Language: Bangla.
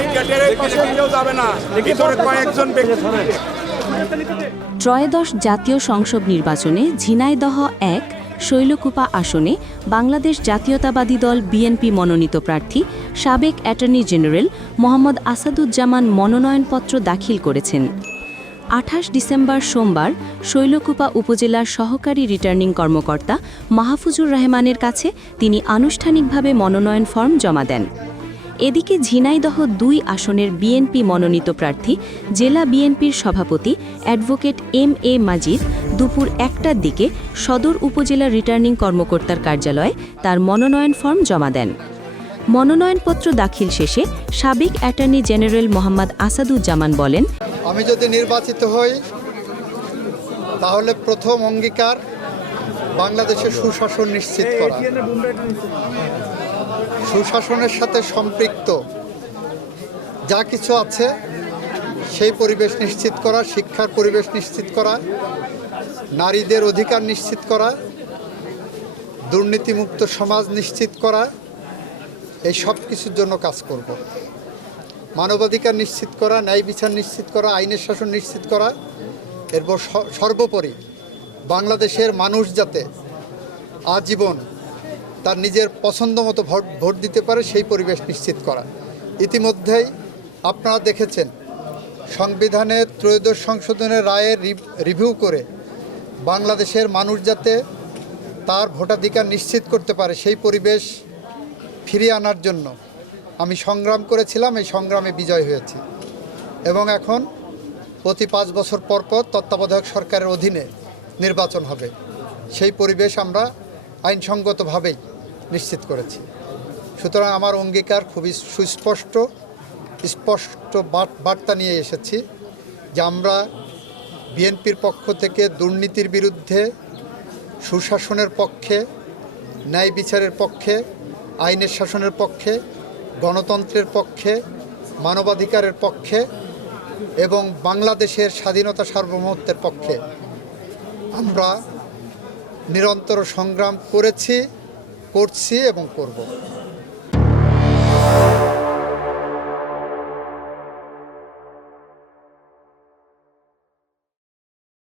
এই গেটের এই পাশে কেউ যাবে না, ভিতরে কয়েকজন ব্যক্তি। ত্রয়োদশ জাতীয় সংসদ নির্বাচনে ঝিনাইদহ ১ শৈলকুপা আসনে বাংলাদেশ জাতীয়তাবাদী দল বিএনপি মনোনীত প্রার্থী সাবেক অ্যাটর্নি জেনারেল মোহাম্মদ আসাদুজ্জামান মনোনয়নপত্র দাখিল করেছেন। ২৮ ডিসেম্বর সোমবার শৈলকুপা উপজেলার সহকারী রিটার্নিং কর্মকর্তা মাহফুজুর রহমানের কাছে তিনি আনুষ্ঠানিকভাবে মনোনয়ন ফর্ম জমা দেন। এদিকে ঝিনাইদহ ২ আসনের বিএনপি মনোনীত প্রার্থী জেলা বিএনপির সভাপতি অ্যাডভোকেট এম.এ. মাজিদ দুপুর ১টার দিকে সদর উপজেলা রিটার্নিং কর্মকর্তার কার্যালয়ে তার মনোনয়ন ফর্ম জমা দেন। মনোনয়নপত্র দাখিল শেষে সাবেক অ্যাটর্নি জেনারেল মোহাম্মদ আসাদুজ্জামান বলেন, আমি যদি নির্বাচিত হই তাহলে প্রথম অঙ্গীকার বাংলাদেশের সুশাসন নিশ্চিত করা, সুশাসনের সাথে সম্পৃক্ত যা কিছু আছে সেই পরিবেশ নিশ্চিত করা, শিক্ষার পরিবেশ নিশ্চিত করা, নারীদের অধিকার নিশ্চিত করা, দুর্নীতিমুক্ত সমাজ নিশ্চিত করা, এই সব কিছুর জন্য কাজ করব। মানবাধিকার নিশ্চিত করা, ন্যায় বিচার নিশ্চিত করা, আইনের শাসন নিশ্চিত করা, এরপর সর্বোপরি বাংলাদেশের মানুষ যাতে আজীবন তার নিজের পছন্দ মতো ভোট দিতে পারে সেই পরিবেশ নিশ্চিত করা। ইতিমধ্যেই আপনারা দেখেছেন সংবিধানের ত্রয়োদশ সংশোধনের রায়ের রিভিউ করে বাংলাদেশের মানুষ যাতে তার ভোটাধিকার নিশ্চিত করতে পারে সেই পরিবেশ ফিরিয়ে আনার জন্য আমি সংগ্রাম করেছিলাম, এই সংগ্রামে বিজয় হয়েছি এবং এখন প্রতি 5 বছর পর পর তত্ত্বাবধায়ক সরকারের অধীনে নির্বাচন হবে, সেই পরিবেশ আমরা আইনসঙ্গতভাবেই নিশ্চিত করেছি। সুতরাং আমার অঙ্গীকার খুবই সুস্পষ্ট, স্পষ্ট বার্তা নিয়ে এসেছি যে আমরা বিএনপির পক্ষ থেকে দুর্নীতির বিরুদ্ধে, সুশাসনের পক্ষে, ন্যায় বিচারের পক্ষে, আইনের শাসনের পক্ষে, গণতন্ত্রের পক্ষে, মানবাধিকারের পক্ষে এবং বাংলাদেশের স্বাধীনতা সার্বভৌমত্বের পক্ষে আমরা নিরন্তর সংগ্রাম করেছি, করছি এবং করব।